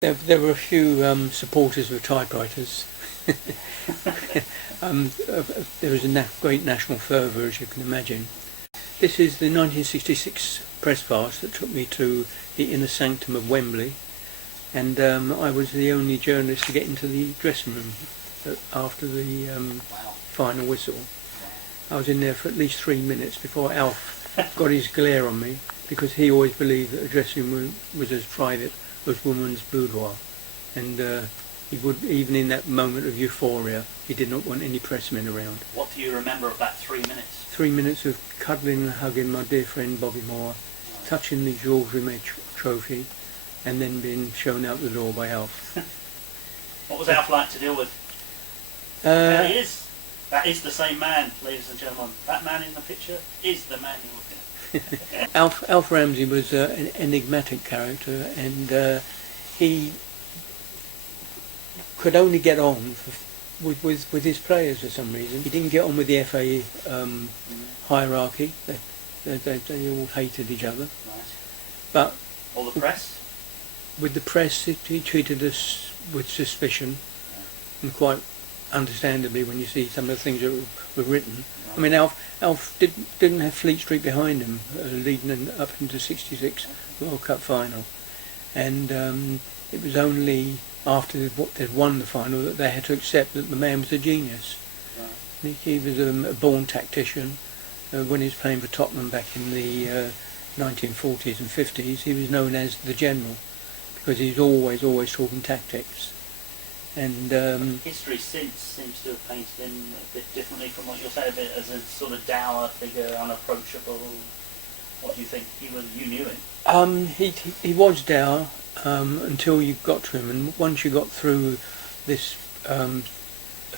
There were a few supporters of typewriters. There was a great national fervour, as you can imagine. This is the 1966 press pass that took me to the inner sanctum of Wembley, and I was the only journalist to get into the dressing room after the final whistle. I was in there for at least 3 minutes before Alf got his glare on me, because he always believed that a dressing room was as private as woman's boudoir, and he would, even in that moment of euphoria, he did not want any pressmen around. What do you remember of that 3 minutes? 3 minutes of cuddling and hugging my dear friend Bobby Moore, touching the Jules Rimet trophy, and then being shown out the door by Alf. What was Alf like to deal with? There he is. That is the same man, ladies and gentlemen. That man in the picture is the man you're looking at. Alf Ramsey was an enigmatic character, and he could only get on with his players for some reason. He didn't get on with the FA hierarchy. They all hated each other. Right. But or the press? With the press, he treated us with suspicion, and quite understandably when you see some of the things that were written. Right. I mean, Alf didn't have Fleet Street behind him, leading up into '66 World Cup final, and it was only after they'd won the final that they had to accept that the man was a genius. Right. He was a born tactician. When he was playing for Tottenham back in the 1940s and 50s, he was known as the General, because he's always talking tactics. And history since seems to have painted him a bit differently from what you're saying, a bit as a sort of dour figure, unapproachable. What do you think? You knew him. He was dour until you got to him, and once you got through this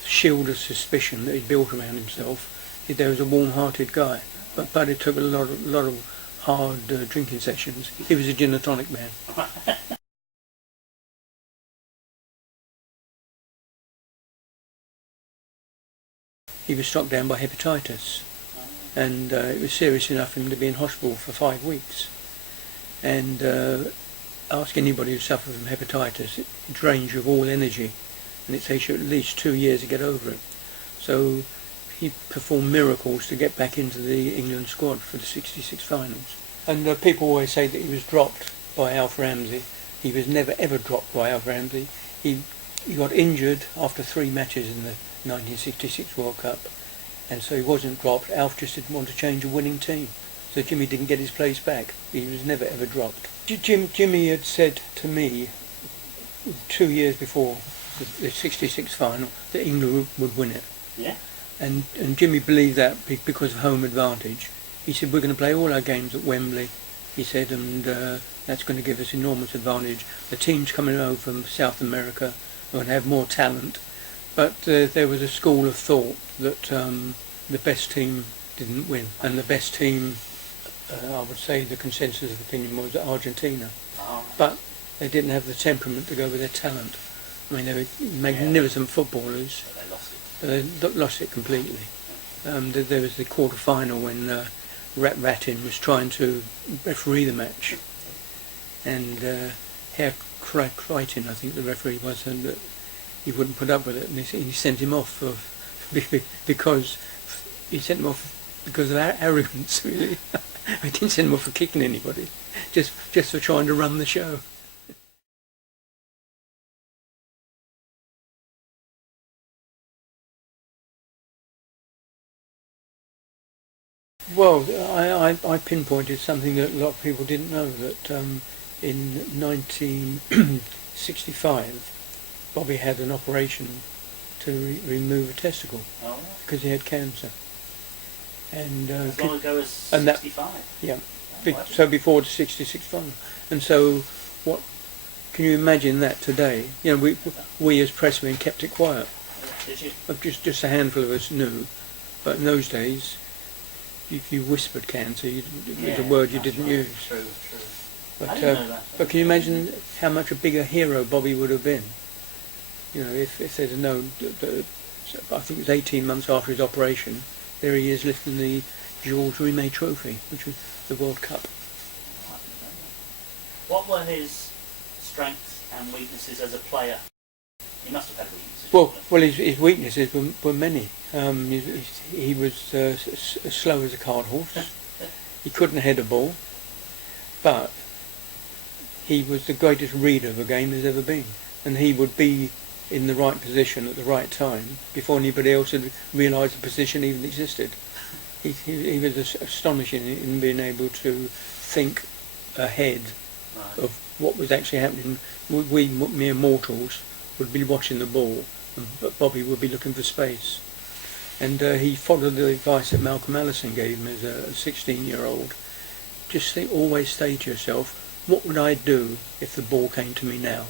shield of suspicion that he built around himself, there was a warm-hearted guy. But it took a lot of hard drinking sessions. He was a gin and tonic man. He was struck down by hepatitis, and it was serious enough for him to be in hospital for 5 weeks. And ask anybody who suffered from hepatitis, it drains you of all energy, and it takes you at least 2 years to get over it. So he performed miracles to get back into the England squad for the '66 finals. And people always say that he was dropped by Alf Ramsey. He was never ever dropped by Alf Ramsey. He got injured after 3 matches in the 1966 World Cup, and so he wasn't dropped. Alf just didn't want to change a winning team, so Jimmy didn't get his place back. He was never ever dropped. Jimmy had said to me 2 years before the '66 final that England would win it. Yeah. And Jimmy believed that because of home advantage. He said, we're going to play all our games at Wembley, he said, and that's going to give us enormous advantage. The teams coming over from South America are going to have more talent. But there was a school of thought that the best team didn't win, and the best team, I would say the consensus of opinion was Argentina. Oh. But they didn't have the temperament to go with their talent. I mean, they were magnificent footballers, but they lost it completely. There was the quarter-final when Ratin was trying to referee the match, and Herr Crichton, I think the referee was, and he wouldn't put up with it, and he sent him off because of arrogance, really. I didn't send him off for kicking anybody, just for trying to run the show. Well, I pinpointed something that a lot of people didn't know, that in 1965 Bobby had an operation to remove a testicle because he had cancer. And as long ago as 65? Yeah, so before the '66 final. And so can you imagine that today? You know, we as pressmen kept it quiet. Did you? Just a handful of us knew, but in those days, if you whispered cancer, it was a word you didn't use. True. But, I didn't know that. But can you imagine how much a bigger hero Bobby would have been? You know, if they'd have known, I think it was 18 months after his operation, there he is lifting the Jules Rimet trophy, which was the World Cup. What were his strengths and weaknesses as a player? He must have had weaknesses. Well, his weaknesses were many. He was as slow as a cart horse. He couldn't head a ball, but he was the greatest reader of a game there's ever been, and he would be in the right position at the right time before anybody else had realised the position even existed. He was astonishing in being able to think ahead of what was actually happening. We mere mortals would be watching the ball, and Bobby would be looking for space. And he followed the advice that Malcolm Allison gave him as a 16-year-old. Just always say to yourself, what would I do if the ball came to me now?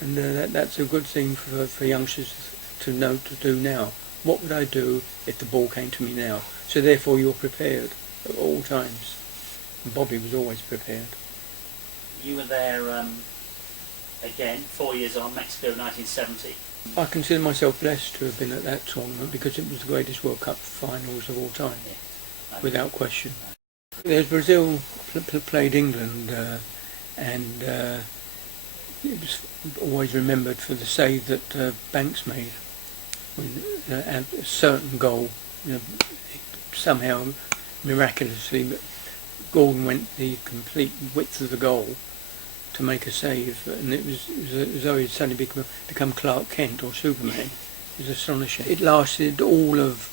And that's a good thing for youngsters to know to do now. What would I do if the ball came to me now? So therefore you're prepared at all times. And Bobby was always prepared. You were there again, 4 years on, Mexico 1970. I consider myself blessed to have been at that tournament because it was the greatest World Cup finals of all time, without question. There's Brazil played England, and it was always remembered for the save that Banks made. A certain goal, somehow miraculously, Gordon went the complete width of the goal to make a save, and it was as though he'd suddenly become Clark Kent or Superman. It was astonishing. It lasted all of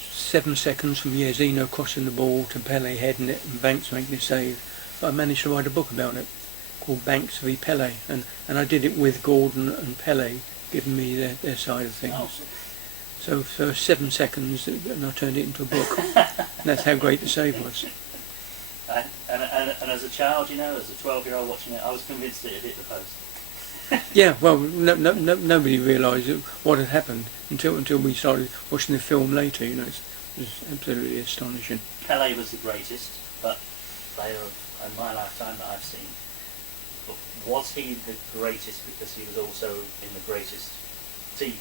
7 seconds from Yazino crossing the ball to Pele heading it and Banks making a save. But I managed to write a book about it called Banks v Pele, and I did it with Gordon and Pele giving me their side of things. Oh. So for 7 seconds, and I turned it into a book. And that's how great the save was. And as a child, as a 12-year-old watching it, I was convinced that it hit the post. Yeah, well, nobody realised what had happened until we started watching the film later. It was absolutely astonishing. Pele was the greatest, but player in my lifetime that I've seen. But was he the greatest because he was also in the greatest team?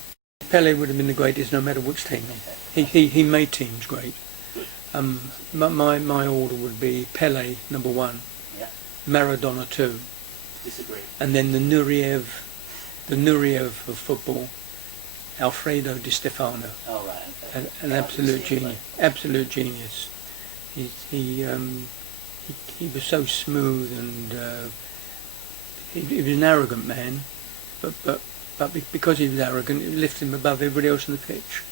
Pele would have been the greatest no matter which team. He made teams great. My order would be Pele number 1, Maradona 2, disagree, and then the Nureyev of football, Alfredo Di Stefano. Oh right, okay. An absolute genius. He was so smooth, and he was an arrogant man, but because he was arrogant, it lifted him above everybody else on the pitch.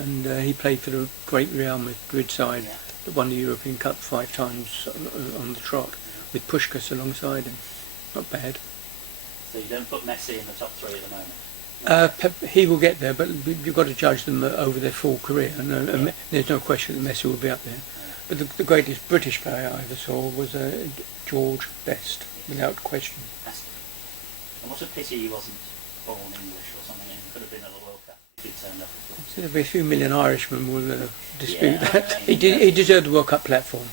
And he played for the great Real Madrid side that won the European Cup 5 times on the trot, with Puskás alongside him. Not bad. So you don't put Messi in the top 3 at the moment? He will get there, but you've got to judge them over their full career. And there's no question that Messi will be up there. But the greatest British player I ever saw was George Best, without question. And what a pity he wasn't born English or something and could have been at the World Cup if he'd turned up. There'll be a few million Irishmen will dispute that. He deserved the World Cup platform.